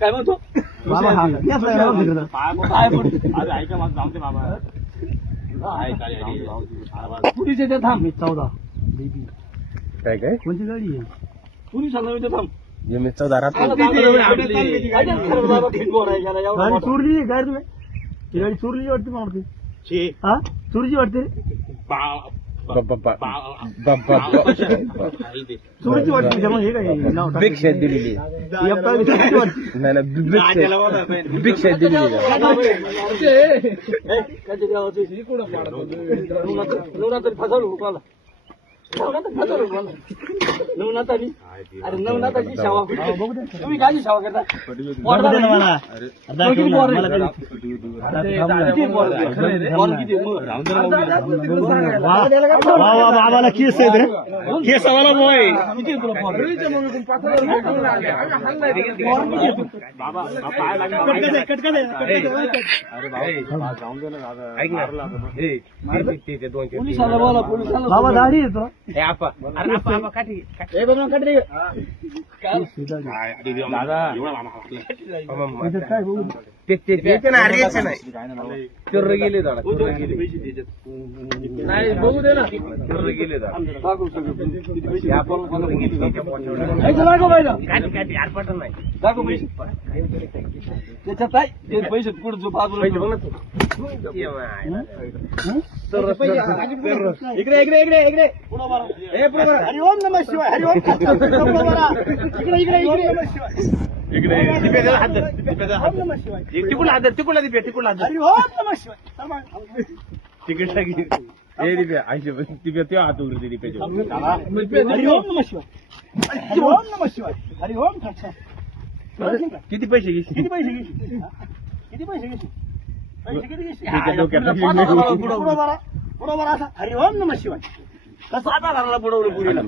काय म्हणतो बाबा हा तेच नाही राहू तिकडं. काय म्हणतो अरे ऐका माझं जाऊ दे बाबा पुरीचे ते थांब 14 बेबी काय काय कोणती गाडी आहे पुरी सांगा ते थांब मी 14 राहतो. गाडी चोरली गाडी तुम्ही ती गाडी चोरली वाटते मला वाटते हा चोरीची वाटते चोरीची वाटते त्यामुळे हे काय नाव बिग शेत दिलेली चोरीची वाटते नाही बिग शेत दिलेली नवनाथानी फसवलं मला नवनाथानी अरे नवनाथाची शावा तुम्ही काय शावा करता बाबाला केस आहे केस वाला बॉय बाबा दाढी येतो गेले नाही बघू दे ना गेले दाखव पैसे त्याच्यात आहे ते पैसे पुढे जो बाजूला इकडे इकडे इकडे इकडे हरिओम नमः शिवाय हरिओम इकडे इकडे इकडे तिकडून हात तिकडला दिपे तिकडला हरिओम नमः शिवाय तिकीट त्या हात उघडते हरिओम नमः शिवाय हरिओम नमः शिवाय हरिओम किती पैसे घेशील किती पैसे घेशील किती पैसे घेशील पैसे किती घेशील बरोबर असा हरिओम नमः शिवाय कसं आता घराला बुडवलं पुरीला